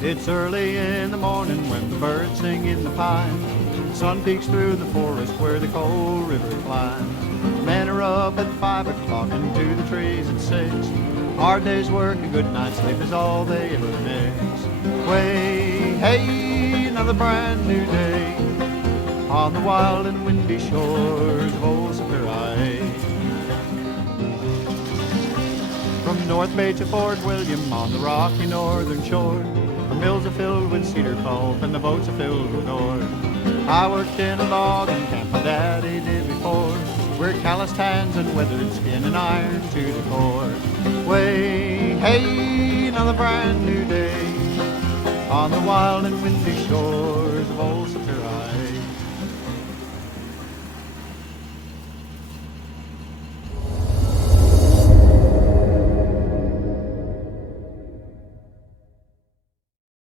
It's early in the morning when the birds sing in the pine. The sun peeks through the forest where the cold river climbs. The men are up at 5 o'clock and to the trees at 6. Hard day's work, a good night's sleep is all they ever mix. Way, hey, another brand new day on the wild and windy shores of old Superior. From North Bay to Fort William on the rocky northern shore, the mills are filled with cedar pulp and the boats are filled with ore. I worked in a logging camp, my daddy did before. We're calloused hands and weathered skin and iron to the core. Way, hey, another brand new day on the wild and windy shores of old Superior.